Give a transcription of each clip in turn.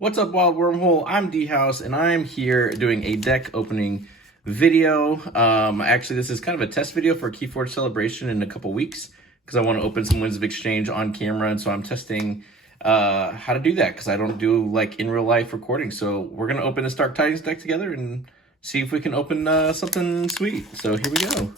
What's up, Wild Wormhole? I'm DHaus, and I'm here doing a deck opening video. Actually, this is kind of a test video for Keyforge Celebration in a couple weeks because I want to open some Winds of Exchange on camera, and so I'm testing how to do that because I don't do like in real life recording. So we're gonna open this Dark Tidings deck together and see if we can open something sweet. So here we go.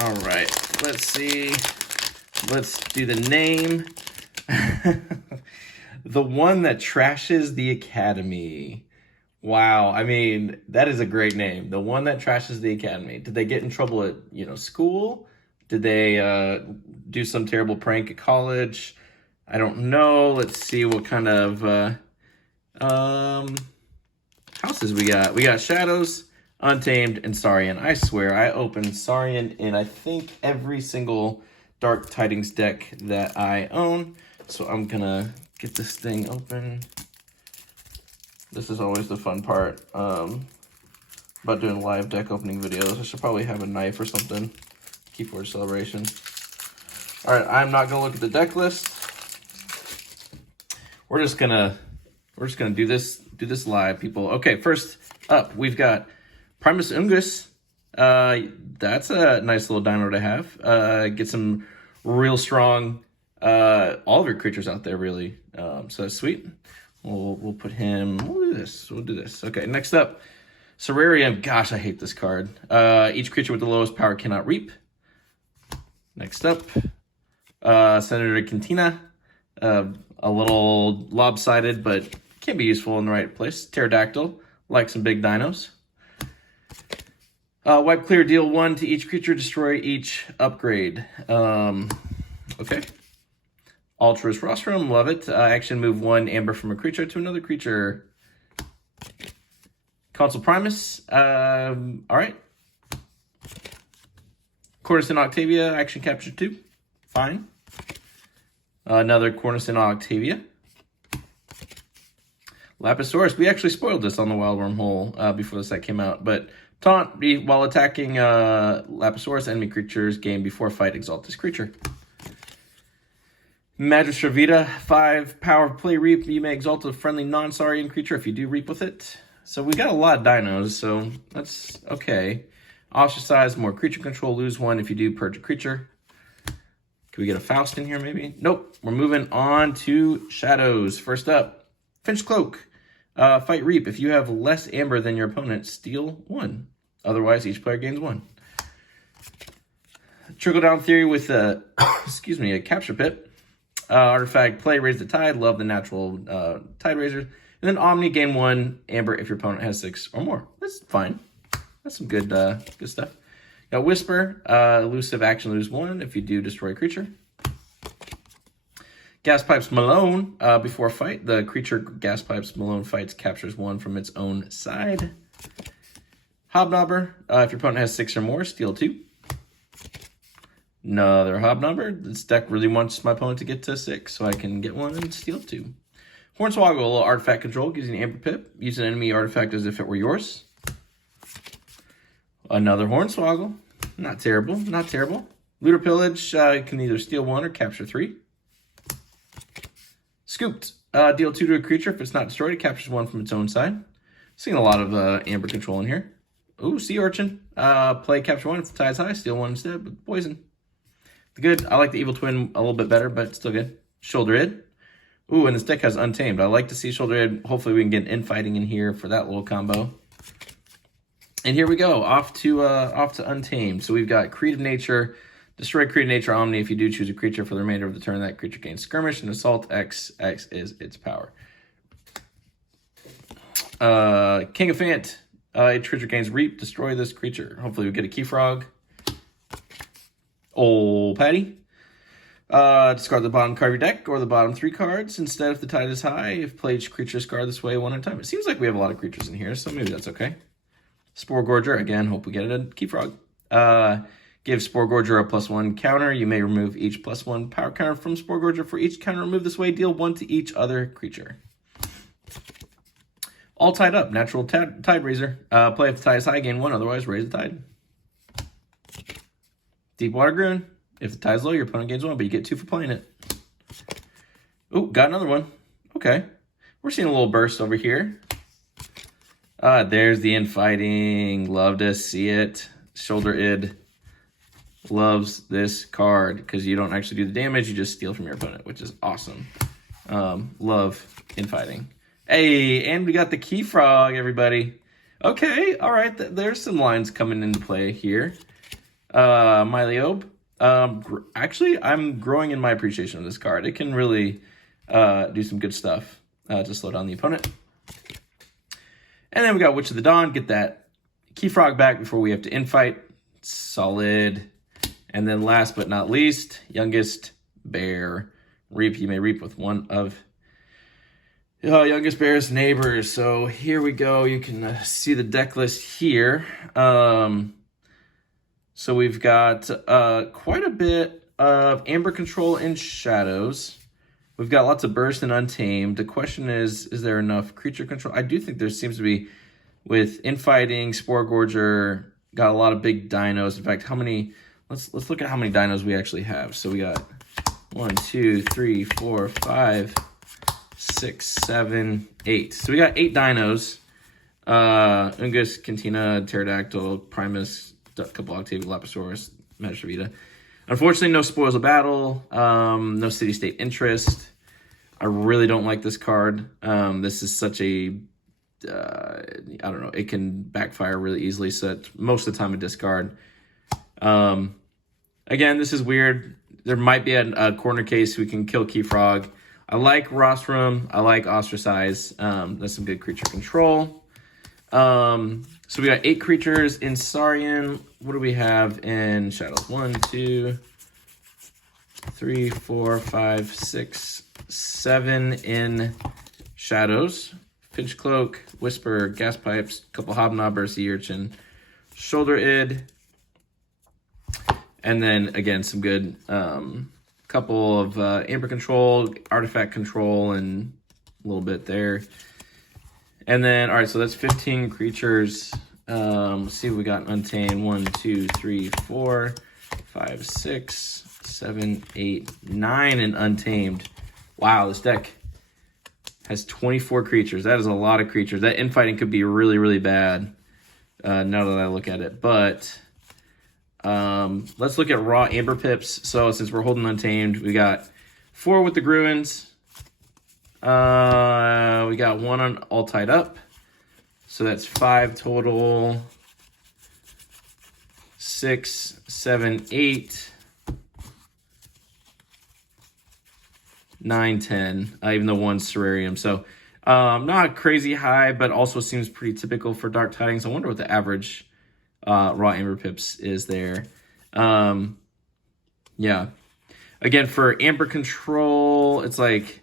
All right, let's see. Let's do the name. The one that trashes the academy. Wow, I mean, that is a great name. The one that trashes the academy. Did they get in trouble at, school? Did they do some terrible prank at college? I don't know. Let's see what kind of houses we got. We got Shadows, Untamed, and Saurian. I swear, I opened Saurian in, I think, every single Dark Tidings deck that I own. So I'm gonna get this thing open. This is always the fun part about doing live deck opening videos. I should probably have a knife or something. Keyforge Celebration. All right, I'm not gonna look at the deck list. We're just gonna do this live, people. Okay, first up, we've got Primus Ungus. That's a nice little dino to have. Get some real strong all of your creatures out there, really. So that's sweet. We'll put him. We'll do this. Okay, next up, Serarium. Gosh, I hate this card. Each creature with the lowest power cannot reap. Next up, Senator Cantina. A little lopsided, but can be useful in the right place. Pterodactyl, like some big dinos. Wipe clear, deal 1 to each creature, destroy each upgrade. Okay. Altruist Rostrum, love it. Action, move 1 amber from a creature to another creature. Consul Primus, all right. Coruscant Octavia, action, capture 2, fine. Another Coruscant Octavia. Lapisaurus, we actually spoiled this on the Wild Wormhole before the set came out, but taunt while attacking Lapisaurus, enemy creatures, game before fight, exalt this creature. Magistra Vita, 5 power play reap. You may exalt a friendly non-Saurian creature if you do reap with it. So we got a lot of dinos, so that's okay. Ostracize, more creature control, lose 1 if you do purge a creature. Can we get a Faust in here maybe? Nope. We're moving on to Shadows. First up, Finch Cloak. Fight reap. If you have less amber than your opponent, steal 1. Otherwise, each player gains 1. Trickle down theory with a, a capture pit. Artifact, play, raise the tide, love the natural tide raiser. And then Omni, gain 1 amber if your opponent has 6 or more. That's fine. That's some good good stuff. Got Whisper, elusive action, lose 1 if you do destroy a creature. Gas Pipes Malone, before fight, the creature Gas Pipes Malone fights captures 1 from its own side. Hobnobber, if your opponent has 6 or more, steal 2. Another Hobnobber. This deck really wants my opponent to get to 6, so I can get 1 and steal 2. Hornswoggle, a little artifact control, using Amber Pip. Use an enemy artifact as if it were yours. Another Hornswoggle. Not terrible, not terrible. Looter Pillage, can either steal 1 or capture 3. Scooped, deal 2 to a creature. If it's not destroyed, it captures 1 from its own side. Seeing a lot of Amber control in here. Ooh, Sea Urchin. Play capture 1. If the tide's high, steal 1 instead, but poison. Good. I like the Evil Twin a little bit better, but still good. Shoulder Id. Ooh, and this deck has Untamed. I like to see Shoulder Id. Hopefully we can get infighting in here for that little combo. And here we go. Off to Untamed. So we've got Creed of Nature. Destroy Creed of Nature Omni. If you do choose a creature for the remainder of the turn, that creature gains Skirmish and Assault. X is its power. King of Fant. Each creature gains Reap. Destroy this creature. Hopefully we get a Key Frog. Old Patty. Discard the bottom card of your deck or the bottom 3 cards. Instead, if the tide is high, if play each creature discard this way 1 at a time. It seems like we have a lot of creatures in here, so maybe that's okay. Spore Gorger. Again, hope we get a Key Frog. Give Spore Gorger a +1 counter. You may remove each +1 power counter from Spore Gorger. For each counter removed this way, deal 1 to each other creature. All tied up. Natural Tide Raiser. Play if the tide is high, gain 1. Otherwise, raise the tide. Deepwater Groon. If the tide's low, your opponent gains 1, but you get 2 for playing it. Oh, got another one. Okay. We're seeing a little burst over here. There's the infighting. Love to see it. Shoulder id loves this card because you don't actually do the damage. You just steal from your opponent, which is awesome. Love infighting. Hey, and we got the Key Frog, everybody. Okay, all right. There's some lines coming into play here. Myliobe. Actually, I'm growing in my appreciation of this card. It can really do some good stuff to slow down the opponent. And then we got Witch of the Dawn. Get that Key Frog back before we have to infight. Solid. And then last but not least, Youngest Bear. Reap. You may reap with one of Youngest Bear's neighbors. So here we go. You can see the deck list here. So we've got quite a bit of Amber Control and Shadows. We've got lots of Burst and Untamed. The question is there enough creature control? I do think there seems to be, with Infighting, Spore Gorger, got a lot of big dinos. In fact, how many, let's look at how many dinos we actually have. So we got 1, 2, 3, 4, 5, 6, 7, 8. So we got 8 dinos. Ungus, Cantina, Pterodactyl, Primus, a couple Octavia, Lapisaurus, Magistravita. Unfortunately, no Spoils of Battle, no City State Interest. I really don't like this card. This is such a, I don't know, it can backfire really easily, so most of the time a discard. Again, this is weird. There might be a corner case we can kill Key Frog. I like Rostrum. I like Ostracize. That's some good creature control. So we got 8 creatures in Saurian. What do we have in Shadows? 1, 2, 3, 4, 5, 6, 7 in Shadows. Finch Cloak, Whisper, Gas Pipes, couple Hobnobber, Sea Urchin, Shoulder Id, and then again some good couple of Amber Control, Artifact Control, and a little bit there. And then, all right, so that's 15 creatures. Let's see what we got in Untamed. 1, 2, 3, 4, 5, 6, 7, 8, 9 in Untamed. Wow, this deck has 24 creatures. That is a lot of creatures. That infighting could be really, really bad now that I look at it. But let's look at raw Amber Pips. So since we're holding Untamed, we got 4 with the Gruins. We got 1 on All Tied Up. So that's 5 total. 6, 7, 8, 9, 10. Even though 1's Terrarium. So not crazy high, but also seems pretty typical for Dark Tidings. I wonder what the average raw Amber Pips is there. Yeah. Again, for Amber Control, it's like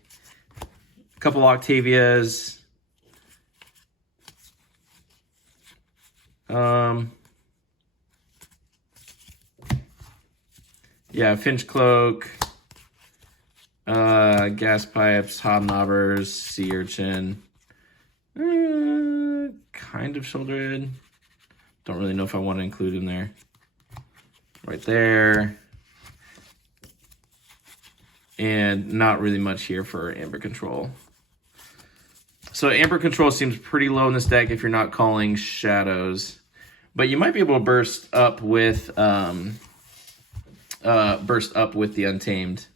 a couple Octavias. Yeah, Finch Cloak, Gas Pipes, Hobnobbers, Sea Urchin, kind of Shouldered. Don't really know if I want to include him there. Right there. And not really much here for Amber Control. So Amber Control seems pretty low in this deck if you're not calling Shadows. But you might be able to burst up with the Untamed.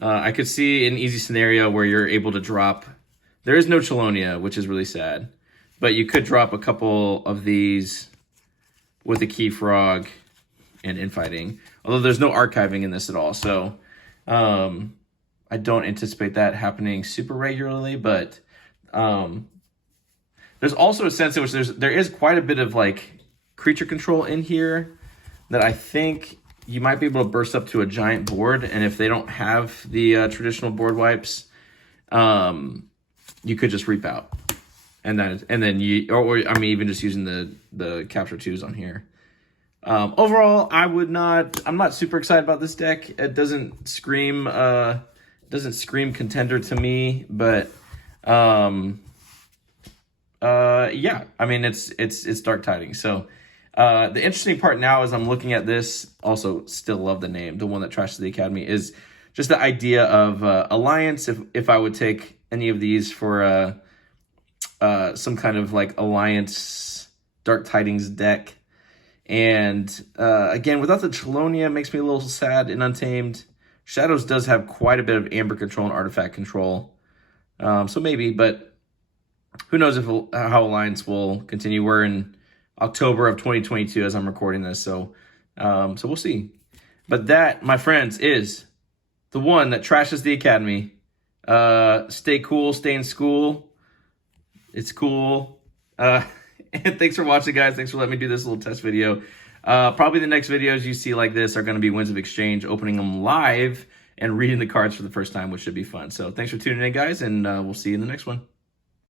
I could see an easy scenario where you're able to drop. There is no Chelonia, which is really sad. But you could drop a couple of these with a Key Frog and Infighting. Although there's no archiving in this at all. So I don't anticipate that happening super regularly. But there's also a sense in which there is quite a bit of like creature control in here that I think you might be able to burst up to a giant board. And if they don't have the traditional board wipes, you could just reap out. And then you, or I mean, even just using the capture 2s on here. Overall, I'm not super excited about this deck. It doesn't scream contender to me, but yeah, I mean, it's Dark Tidings. So the interesting part now is I'm looking at this, also still love the name, the one that trashes the Academy, is just the idea of Alliance, if I would take any of these for some kind of like Alliance Dark Tidings deck. And again, without the Chelonia, makes me a little sad in Untamed. Shadows does have quite a bit of Amber control and Artifact control. So maybe, but who knows how Alliance will continue. We're in October of 2022 as I'm recording this, so we'll see. But that, my friends, is the one that trashes the Academy. Stay cool, stay in school. It's cool. And thanks for watching, guys. Thanks for letting me do this little test video. Probably the next videos you see like this are going to be Winds of Exchange, opening them live and reading the cards for the first time, which should be fun. So thanks for tuning in, guys, and we'll see you in the next one.